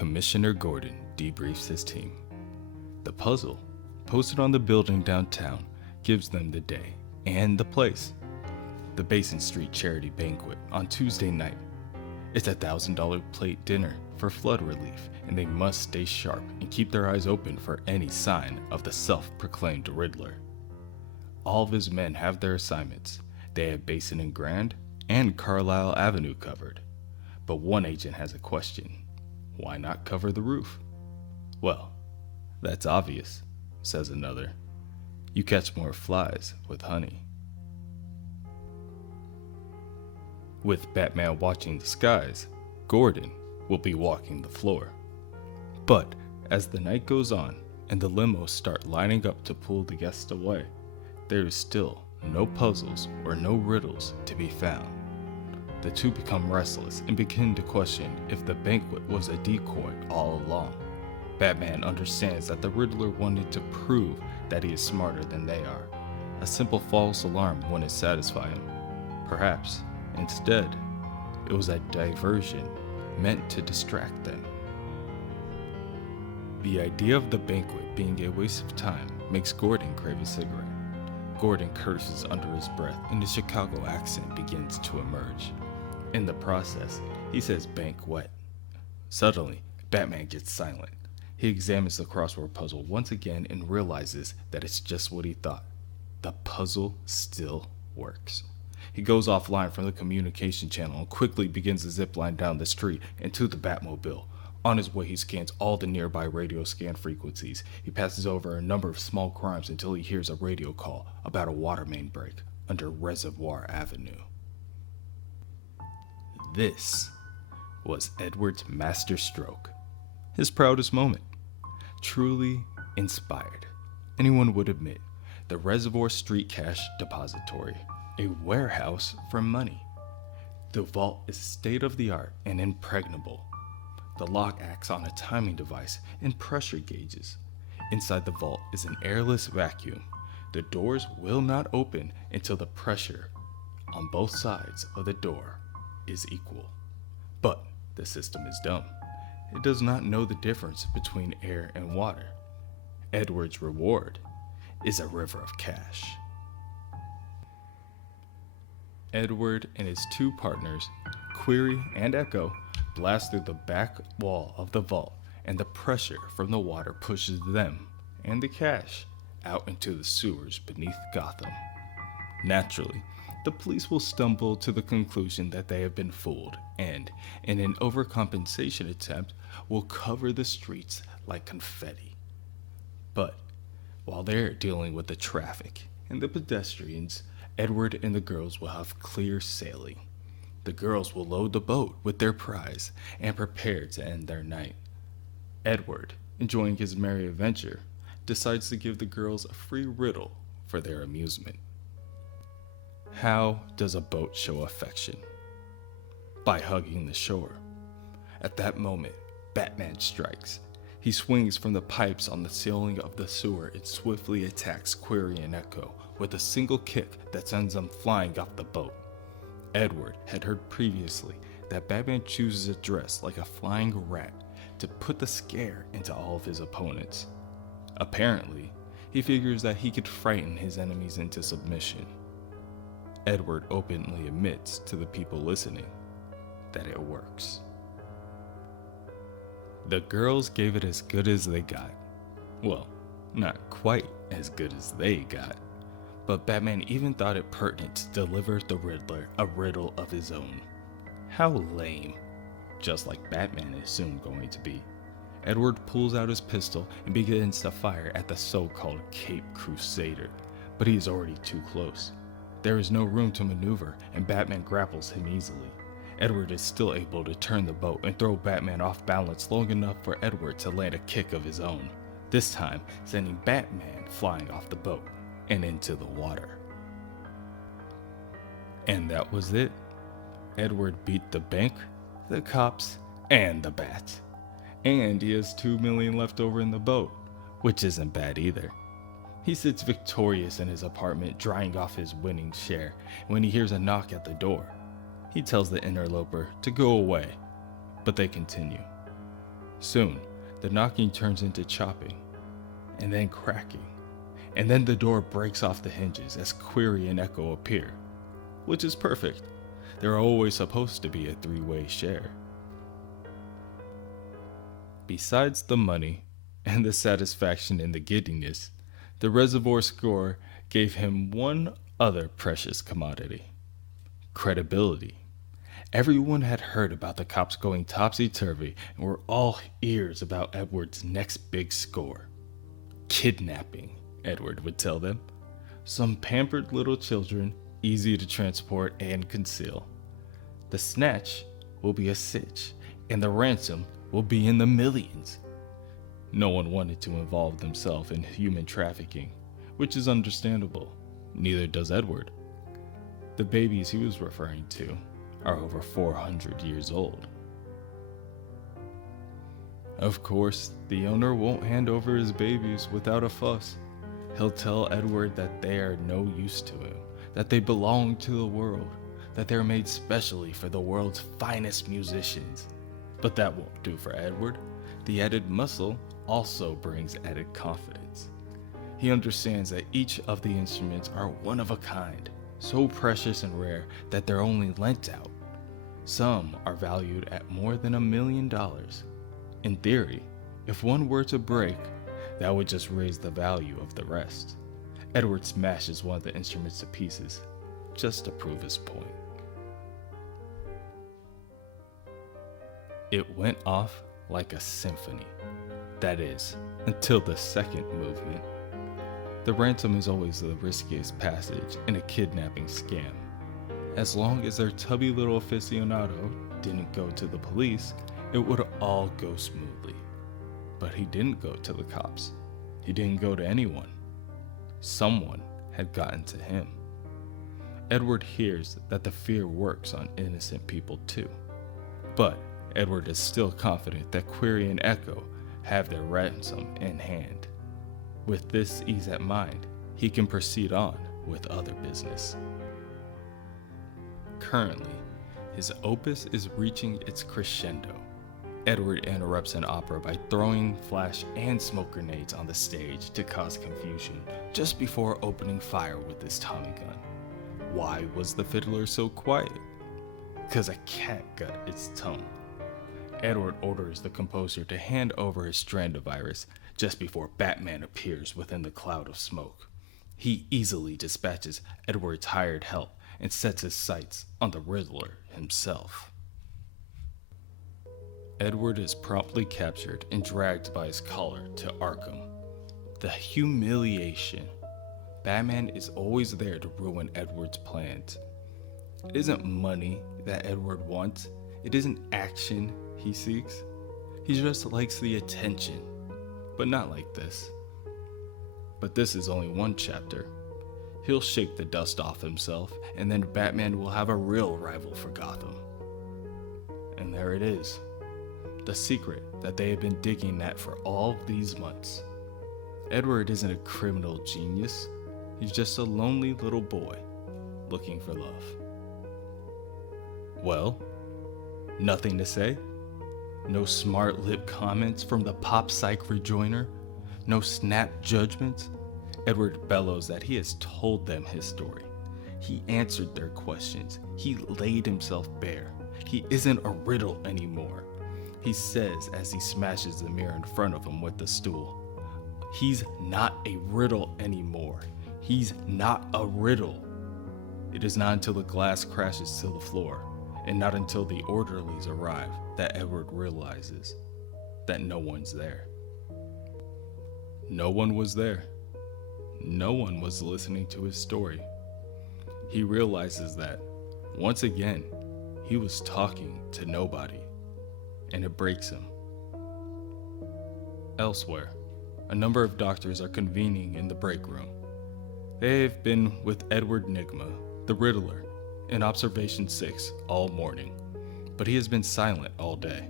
Commissioner Gordon debriefs his team. The puzzle, posted on the building downtown, gives them the day and the place. The Basin Street Charity Banquet on Tuesday night. It's a $1,000 plate dinner for flood relief, and they must stay sharp and keep their eyes open for any sign of the self-proclaimed Riddler. All of his men have their assignments. They have Basin and Grand and Carlisle Avenue covered. But one agent has a question. Why not cover the roof? Well, that's obvious, says another. You catch more flies with honey. With Batman watching the skies, Gordon will be walking the floor. But as the night goes on and the limos start lining up to pull the guests away, there is still no puzzles or no riddles to be found. The two become restless and begin to question if the banquet was a decoy all along. Batman understands that the Riddler wanted to prove that he is smarter than they are. A simple false alarm wouldn't satisfy him. Perhaps, instead, it was a diversion meant to distract them. The idea of the banquet being a waste of time makes Gordon crave a cigarette. Gordon curses under his breath and his Chicago accent begins to emerge. In the process, he says banquet. Suddenly, Batman gets silent. He examines the crossword puzzle once again and realizes that it's just what he thought. The puzzle still works. He goes offline from the communication channel and quickly begins the zip line down the street into the Batmobile. On his way, he scans all the nearby radio scan frequencies. He passes over a number of small crimes until he hears a radio call about a water main break under Reservoir Avenue. This was Edward's masterstroke, his proudest moment. Truly inspired, anyone would admit, the Reservoir Street Cash Depository, a warehouse for money. The vault is state-of-the-art and impregnable. The lock acts on a timing device and pressure gauges. Inside the vault is an airless vacuum. The doors will not open until the pressure on both sides of the door is equal. But the system is dumb. It does not know the difference between air and water. Edward's reward is a river of cash. Edward and his two partners, Query and Echo, blast through the back wall of the vault, and the pressure from the water pushes them and the cash out into the sewers beneath Gotham. Naturally, the police will stumble to the conclusion that they have been fooled and, in an overcompensation attempt, will cover the streets like confetti. But while they're dealing with the traffic and the pedestrians, Edward and the girls will have clear sailing. The girls will load the boat with their prize and prepare to end their night. Edward, enjoying his merry adventure, decides to give the girls a free riddle for their amusement. How does a boat show affection? By hugging the shore. At that moment, Batman strikes. He swings from the pipes on the ceiling of the sewer and swiftly attacks Query and Echo with a single kick that sends them flying off the boat. Edward had heard previously that Batman chooses a dress like a flying rat to put the scare into all of his opponents. Apparently, he figures that he could frighten his enemies into submission. Edward openly admits to the people listening that it works. The girls gave it as good as they got. Well, not quite as good as they got, but Batman even thought it pertinent to deliver the Riddler a riddle of his own. How lame. Just like Batman is soon going to be. Edward pulls out his pistol and begins to fire at the so-called Cape Crusader, but he is already too close. There is no room to maneuver, and Batman grapples him easily. Edward is still able to turn the boat and throw Batman off balance long enough for Edward to land a kick of his own, this time sending Batman flying off the boat and into the water. And that was it. Edward beat the bank, the cops, and the bat. And he has $2 million left over in the boat, which isn't bad either. He sits victorious in his apartment, drying off his winning share, when he hears a knock at the door. He tells the interloper to go away, but they continue. Soon, the knocking turns into chopping, and then cracking, and then the door breaks off the hinges as Query and Echo appear, which is perfect. There are always supposed to be a three-way share. Besides the money and the satisfaction in the giddiness, the reservoir score gave him one other precious commodity: credibility. Everyone had heard about the cops going topsy-turvy and were all ears about Edward's next big score. Kidnapping, Edward would tell them. Some pampered little children, easy to transport and conceal. The snatch will be a sitch, and the ransom will be in the millions. No one wanted to involve themselves in human trafficking, which is understandable. Neither does Edward. The babies he was referring to are over 400 years old. Of course, the owner won't hand over his babies without a fuss. He'll tell Edward that they are no use to him, that they belong to the world, that they're made specially for the world's finest musicians. But that won't do for Edward. The added muscle also brings added confidence. He understands that each of the instruments are one of a kind, so precious and rare that they're only lent out. Some are valued at more than $1 million. In theory, if one were to break, that would just raise the value of the rest. Edward smashes one of the instruments to pieces, just to prove his point. It went off like a symphony. That is, until the second movement. The ransom is always the riskiest passage in a kidnapping scam. As long as their tubby little aficionado didn't go to the police, it would all go smoothly. But he didn't go to the cops. He didn't go to anyone. Someone had gotten to him. Edward hears that the fear works on innocent people too. But Edward is still confident that Query and Echo have their ransom in hand. With this ease at mind, he can proceed on with other business. Currently, his opus is reaching its crescendo. Edward interrupts an opera by throwing flash and smoke grenades on the stage to cause confusion just before opening fire with his Tommy gun. Why was the fiddler so quiet? 'Cause a cat got its tongue. Edward orders the composer to hand over his Strandovirus just before Batman appears within the cloud of smoke. He easily dispatches Edward's hired help and sets his sights on the Riddler himself. Edward is promptly captured and dragged by his collar to Arkham. The humiliation. Batman is always there to ruin Edward's plans. It isn't money that Edward wants. It isn't action he seeks. He just likes the attention, but not like this. But this is only one chapter. He'll shake the dust off himself, and then Batman will have a real rival for Gotham. And there it is. The secret that they have been digging at for all these months. Edward isn't a criminal genius. He's just a lonely little boy looking for love. Well, nothing to say? No smart lip comments from the pop psych rejoiner? No snap judgments? Edward bellows that he has told them his story. He answered their questions. He laid himself bare. He isn't a riddle anymore. He says as he smashes the mirror in front of him with the stool. He's not a riddle anymore. He's not a riddle. It is not until the glass crashes to the floor, and not until the orderlies arrive, that Edward realizes that no one's there. No one was there. No one was listening to his story. He realizes that, once again, he was talking to nobody, and it breaks him. Elsewhere, a number of doctors are convening in the break room. They have been with Edward Nygma, the Riddler, in Observation 6 all morning, but he has been silent all day.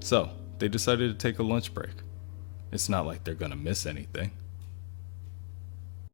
So, they decided to take a lunch break. It's not like they're gonna miss anything.